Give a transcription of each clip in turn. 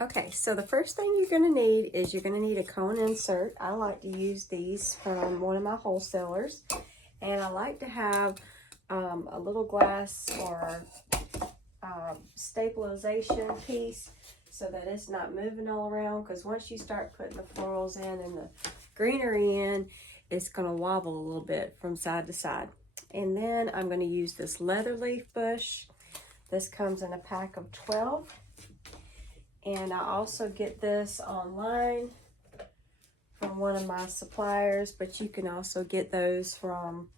Okay, so the first thing you're going to need is you're going to need a cone insert. I like to use these from one of my wholesalers. And I like to have a little glass or stabilization piece so that it's not moving all around, because once you start putting the florals in and the greenery in, it's going to wobble a little bit from side to side. And then I'm going to use this leather leaf bush. This comes in a pack of 12. And I also get this online from one of my suppliers, but you can also get those from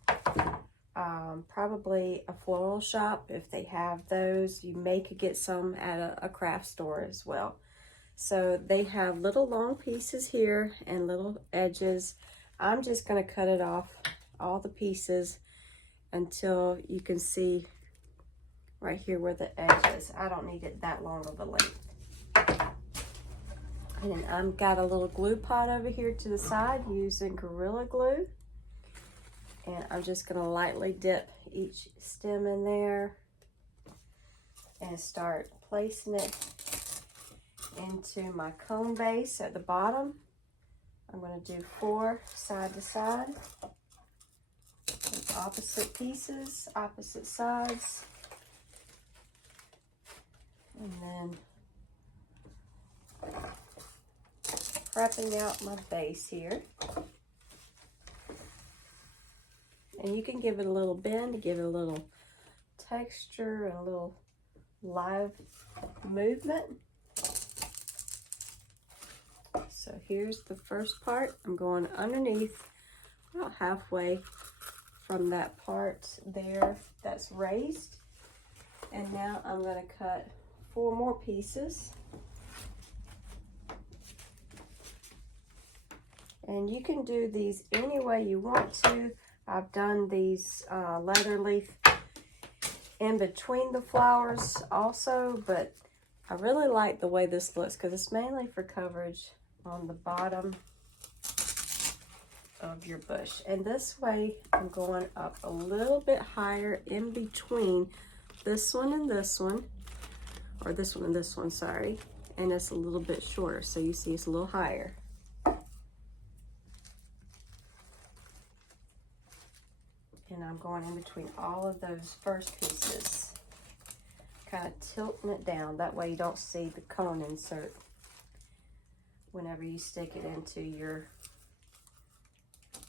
probably a floral shop if they have those. You may could get some at a craft store as well. So they have little long pieces here and little edges. I'm just going to cut it off, all the pieces, until you can see right here where the edge is. I don't need it that long of a length. And I've got a little glue pot over here to the side using Gorilla Glue. And I'm just going to lightly dip each stem in there and start placing it into my cone base at the bottom. I'm going to do 4 side to side with opposite pieces, opposite sides. And then prepping out my base here. And you can give it a little bend to give it a little texture and a little live movement. So here's the first part. I'm going underneath about halfway from that part there that's raised. And now I'm going to cut 4 more pieces. And you can do these any way you want to. I've done these leather leaf in between the flowers also, but I really like the way this looks because it's mainly for coverage on the bottom of your bush. And this way I'm going up a little bit higher in between this one and this one, or this one and this one, sorry. And it's a little bit shorter, so you see it's a little higher. And I'm going in between all of those first pieces, kind of tilting it down. That way you don't see the cone insert whenever you stick it into your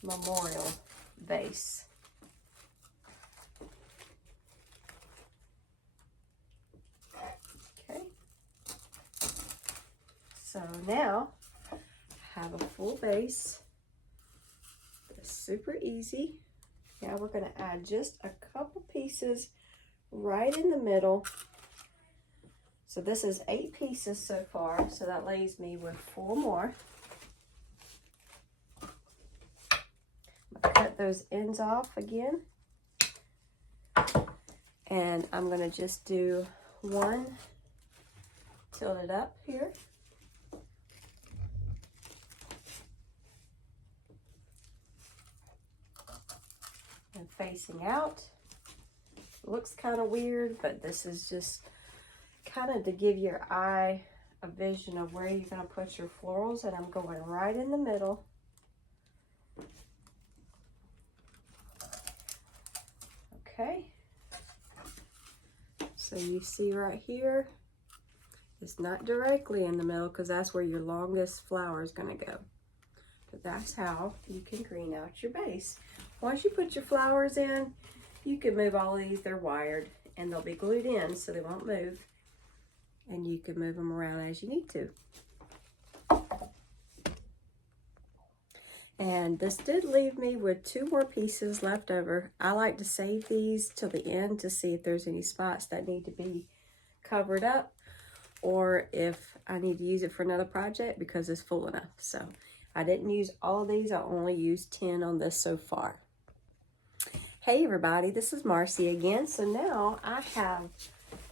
memorial vase. Okay. So now I have a full base. It's super easy. Now we're going to add just a couple pieces right in the middle. So this is 8 pieces so far, so that leaves me with 4 more. I'm going to cut those ends off again. And I'm going to just do 1 tilted up here. And facing out. Looks kind of weird, but this is just kind of to give your eye a vision of where you're going to put your florals, and I'm going right in the middle. Okay. So you see right here, it's not directly in the middle because that's where your longest flower is going to go. But that's how you can green out your base. Once you put your flowers in, you can move all these. They're wired and they'll be glued in so they won't move. And you can move them around as you need to. And this did leave me with 2 more pieces left over. I like to save these till the end to see if there's any spots that need to be covered up, or if I need to use it for another project because it's full enough. So I didn't use all of these. I only used 10 on this so far. Hey everybody, this is Marcy again. So now I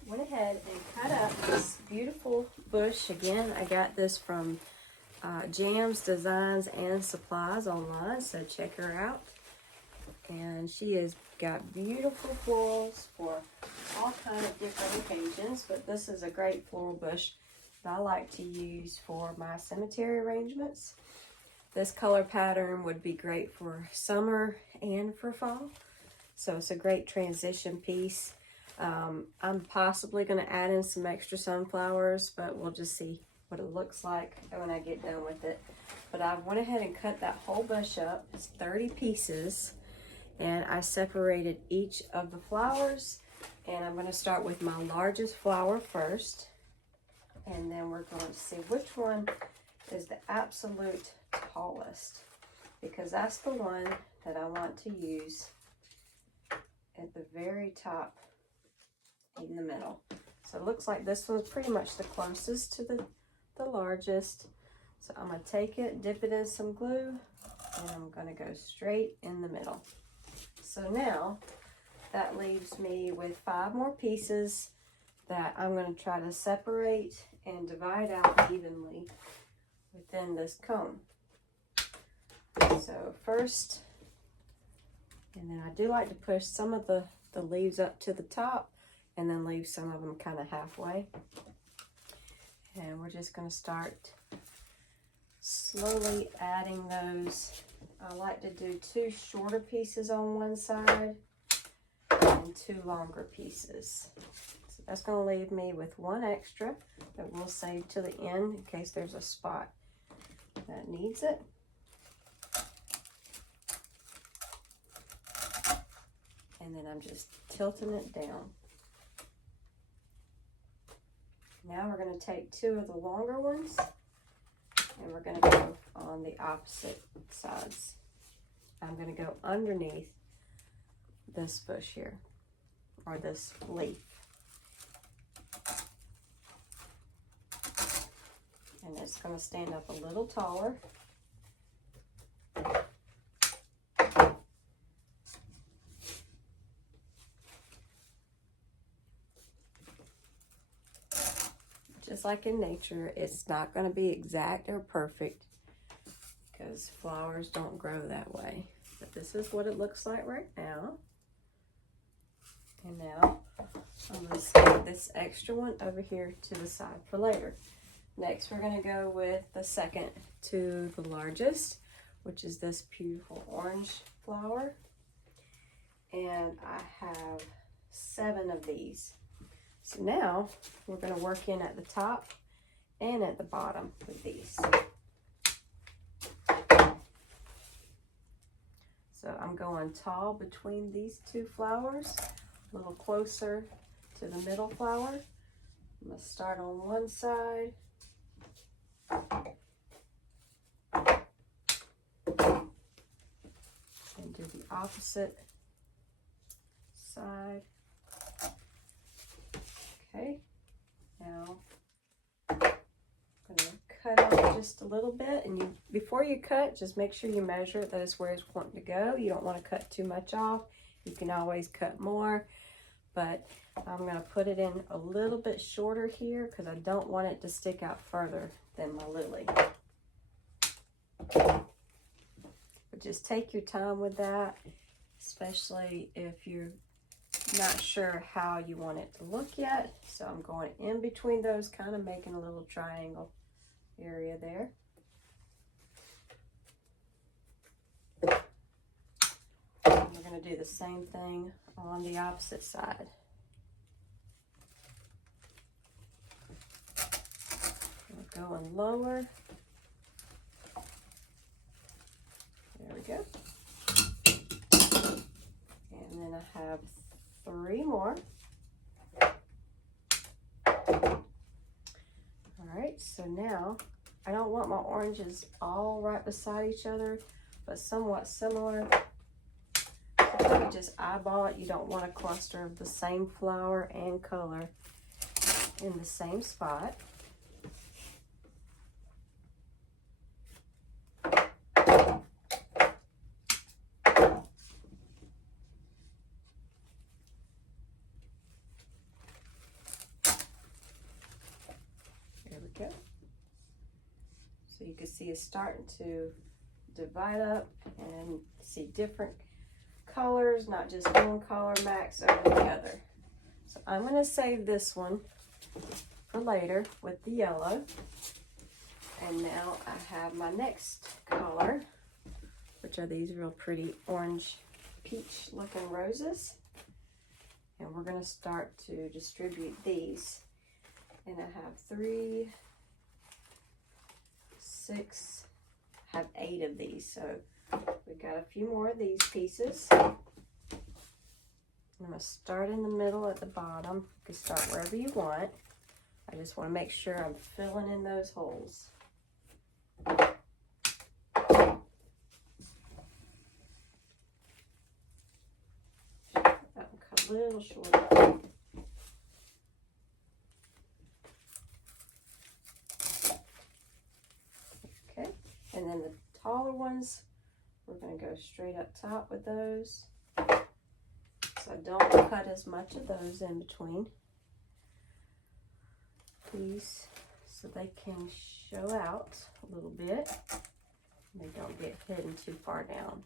went ahead and cut up this beautiful bush. Again, I got this from Jams Designs and Supplies online, so check her out. And she has got beautiful florals for all kinds of different occasions, but this is a great floral bush that I like to use for my cemetery arrangements. This color pattern would be great for summer and for fall. So it's a great transition piece. I'm possibly going to add in some extra sunflowers, but we'll just see what it looks like when I get done with it. But I went ahead and cut that whole bush up. It's 30 pieces, and I separated each of the flowers, and I'm going to start with my largest flower first, and then we're going to see which one is the absolute tallest, because that's the one that I want to use at the very top in the middle. So it looks like this one's pretty much the closest to the largest. So I'm going to take it, dip it in some glue, and I'm going to go straight in the middle. So now that leaves me with 5 more pieces that I'm going to try to separate and divide out evenly within this cone. So first, and then I do like to push some of the leaves up to the top and then leave some of them kind of halfway. And we're just going to start slowly adding those. I like to do 2 shorter pieces on one side and 2 longer pieces. So that's going to leave me with 1 extra that we'll save to the end in case there's a spot that needs it. And then I'm just tilting it down. Now we're going to take 2 of the longer ones and we're going to go on the opposite sides. I'm going to go underneath this bush here, or this leaf. And it's going to stand up a little taller. Just like in nature, it's not going to be exact or perfect because flowers don't grow that way. But this is what it looks like right now. And now I'm going to save this extra one over here to the side for later. Next, we're going to go with the second to the largest, which is this beautiful orange flower. And I have 7 of these. So now we're going to work in at the top and at the bottom with these. So I'm going tall between these 2 flowers, a little closer to the middle flower. I'm going to start on one side. And do the opposite side. Okay, now I'm going to cut off just a little bit, and before you cut, just make sure you measure it. That is where it's wanting to go. You don't want to cut too much off. You can always cut more, but I'm going to put it in a little bit shorter here because I don't want it to stick out further than my lily. But just take your time with that, especially if you're not sure how you want it to look yet. So I'm going in between those, kind of making a little triangle area there. And we're going to do the same thing on the opposite side. We're going lower. There we go. And then I have 3 more. All right, so now I don't want my oranges all right beside each other, but somewhat similar. So kind of just eyeball it. You don't want a cluster of the same flower and color in the same spot. Go. So you can see it's starting to divide up and see different colors, not just one color max over the other. So I'm going to save this one for later with the yellow. And now I have my next color, which are these real pretty orange peach looking roses. And we're going to start to distribute these. And I have 3, 6, I have 8 of these. So we've got a few more of these pieces. I'm going to start in the middle at the bottom. You can start wherever you want. I just want to make sure I'm filling in those holes. That one cut a little short. Okay, and then the taller ones, we're going to go straight up top with those. So I don't cut as much of those in between these, so they can show out a little bit. They don't get hidden too far down.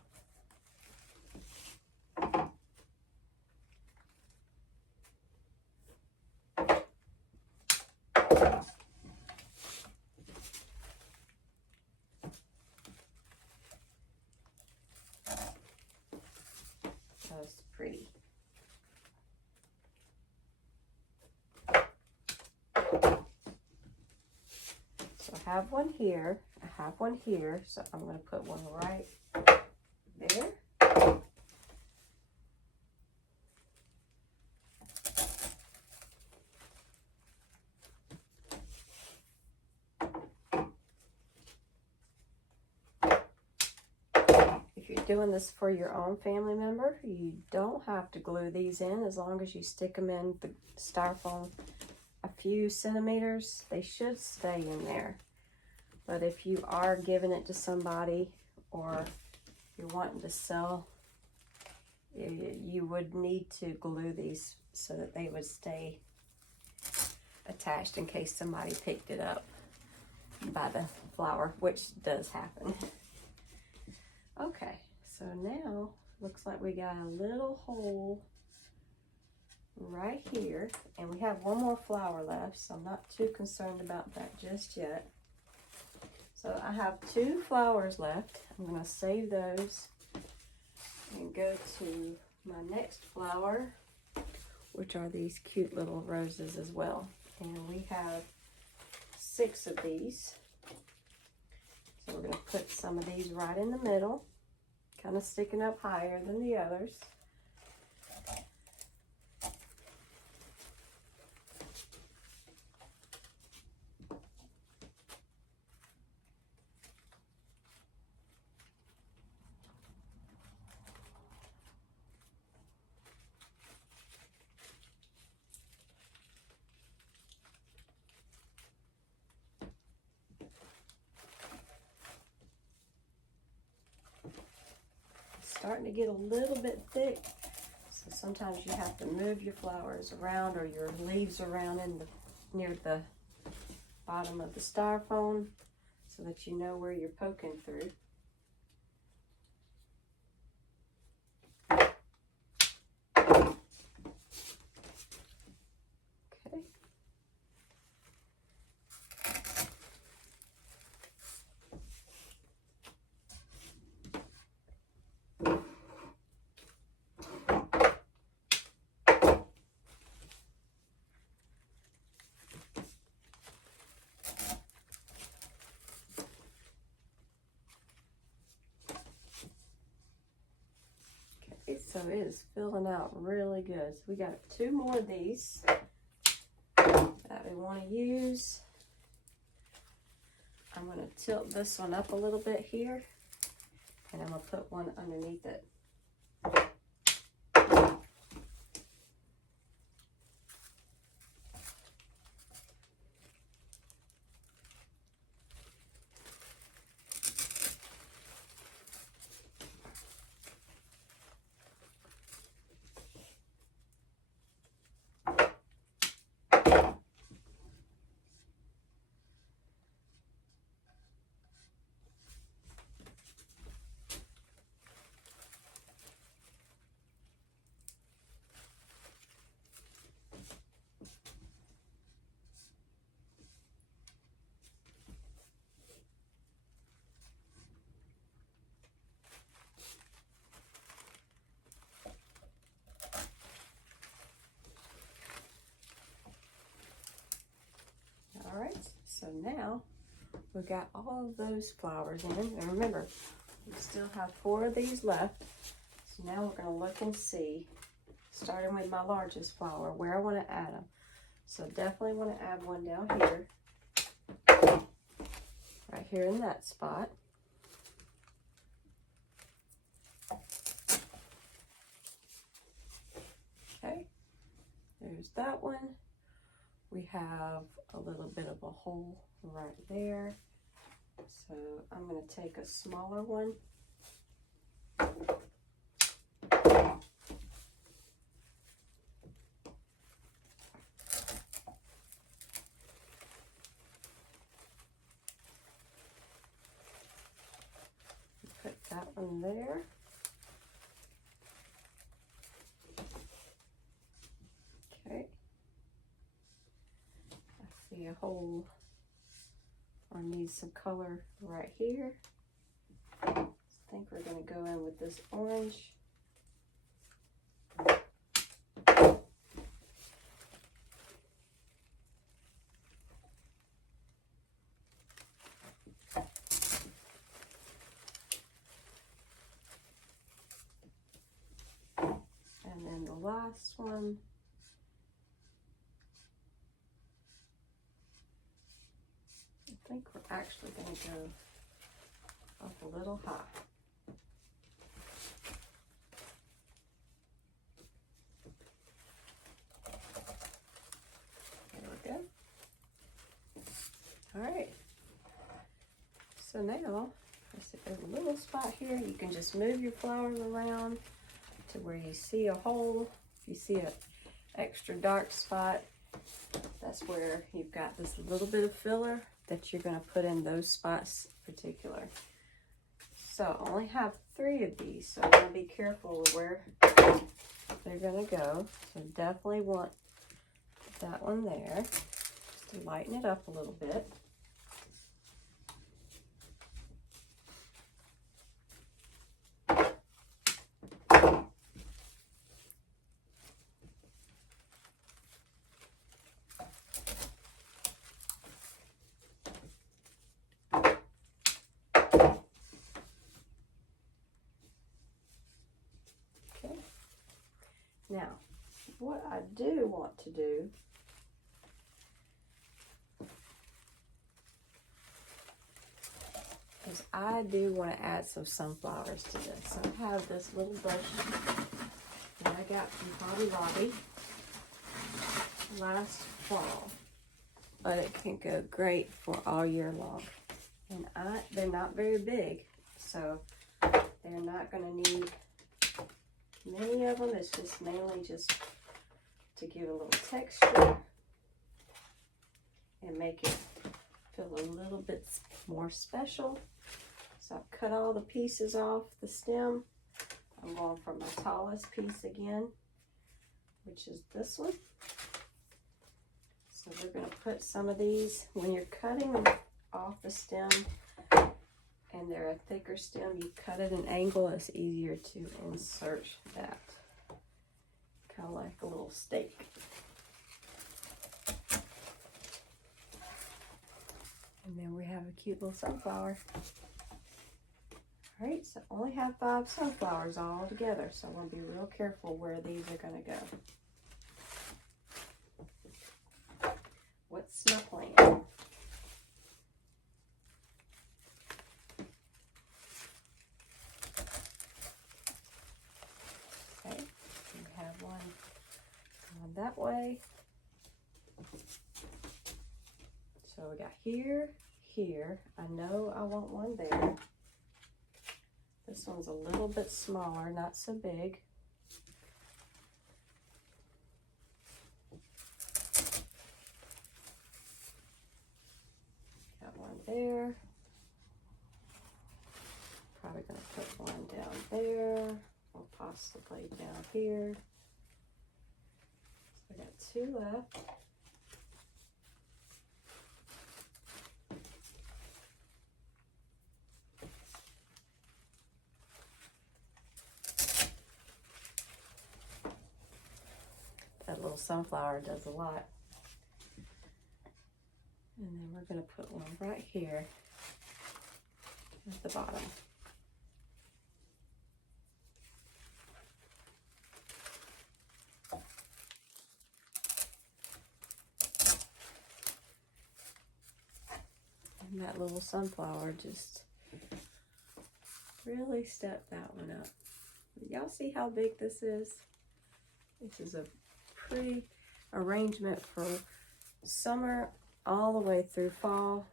That's pretty. So I have one here, I have one here, so I'm going to put one right there. If you're doing this for your own family member, you don't have to glue these in as long as you stick them in the styrofoam a few centimeters. They should stay in there. But if you are giving it to somebody or you're wanting to sell, you would need to glue these so that they would stay attached in case somebody picked it up by the flower, which does happen. Okay, so now looks like we got a little hole right here, and we have one more flower left, so I'm not too concerned about that just yet. So I have 2 flowers left. I'm going to save those and go to my next flower, which are these cute little roses as well. And we have 6 of these. So we're going to put some of these right in the middle, kind of sticking up higher than the others. Starting to get a little bit thick, so sometimes you have to move your flowers around or your leaves around in near the bottom of the styrofoam so that you know where you're poking through. Okay. So it is filling out really good. So we got 2 more of these that we want to use. I'm going to tilt this one up a little bit here, and I'm going to put one underneath it. So now we got all of those flowers in, and remember, we still have 4 of these left. So now we're going to look and see, starting with my largest flower, where I want to add them. So definitely want to add one down here, right here in that spot. Okay, there's that one. We have a little bit of a hole right there. So I'm going to take a smaller one. Put that one there. Okay. I see a hole or need some color right here. I think we're going to go in with this orange. And then the last one, I think we're actually going to go up a little high. There we go. All right. So now, there's a little spot here. You can just move your flowers around to where you see a hole. If you see an extra dark spot, that's where you've got this little bit of filler that you're going to put in those spots in particular. So I only have 3 of these, so I'm going to be careful of where they're going to go. So definitely want that one there, just to lighten it up a little bit. Now, what I do want to do is I do want to add some sunflowers to this. So I have this little bush that I got from Hobby Lobby last fall, but it can go great for all year long. And they're not very big, so they're not going to need many of them. It's just mainly just to give a little texture and make it feel a little bit more special. So I've cut all the pieces off the stem. I'm going for my tallest piece again, which is this one. So we're going to put some of these, when you're cutting them off the stem and they're a thicker stem, you cut at an angle, it's easier to insert that. Kind of like a little steak. And then we have a cute little sunflower. All right, so I only have 5 sunflowers all together, so I'm going to be real careful where these are going to go. What's my plan? Okay, we have one going that way. So we got here, here. I know I want one there. This one's a little bit smaller, not so big. Got one there. Probably gonna put one down there, or possibly down here. So we got 2 left. That little sunflower does a lot. And then we're we're going to put one right here at the bottom. And that little sunflower just really stepped that one up. Y'all see how big this is? This is a pretty arrangement for summer all the way through fall.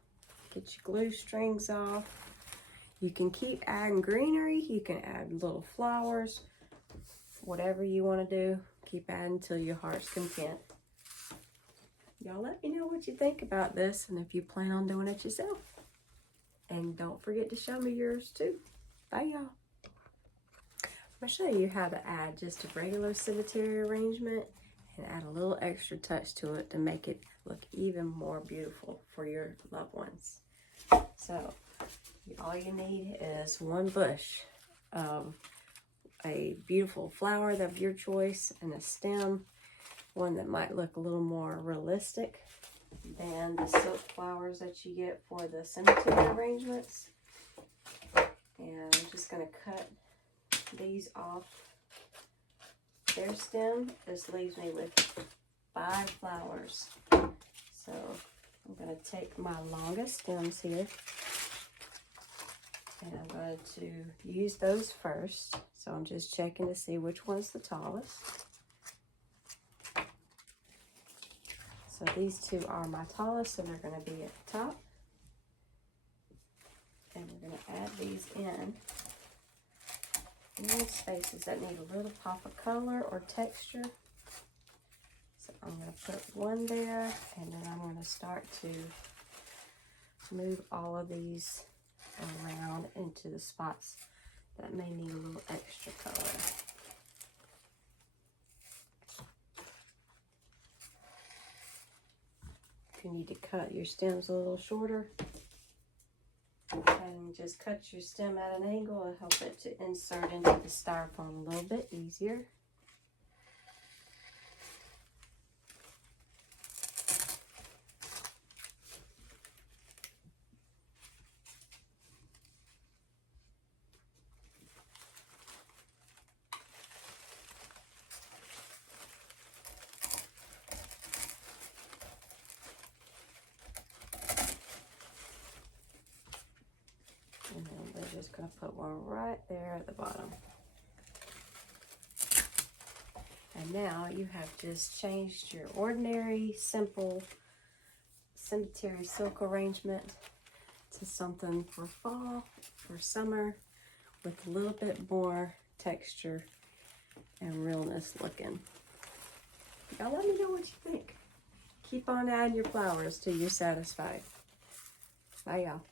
Get your glue strings off. You can keep adding greenery. You can add little flowers. Whatever you want to do, keep adding till your heart's content. Y'all let me know what you think about this and if you plan on doing it yourself. And don't forget to show me yours too. Bye, y'all. I'm going to show you how to add just a regular cemetery arrangement and add a little extra touch to it to make it look even more beautiful for your loved ones. So, all you need is one bush of a beautiful flower of your choice and a stem, one that might look a little more realistic than the silk flowers that you get for the cemetery arrangements. And I'm just going to cut these off their stem. This leaves me with 5 flowers. So I'm going to take my longest stems here and I'm going to use those first. So I'm just checking to see which one's the tallest. So these two are my tallest, so they're going to be at the top. And we're going to add these in spaces that need a little pop of color or texture. So I'm going to put one there, and then I'm going to start to move all of these around into the spots that may need a little extra color. If you need to cut your stems a little shorter, and just cut your stem at an angle, it'll help it to insert into the styrofoam a little bit easier. And then we're just going to put one right there at the bottom. And now you have just changed your ordinary, simple cemetery silk arrangement to something for fall, for summer, with a little bit more texture and realness looking. Y'all let me know what you think. Keep on adding your flowers till you're satisfied. Bye, y'all.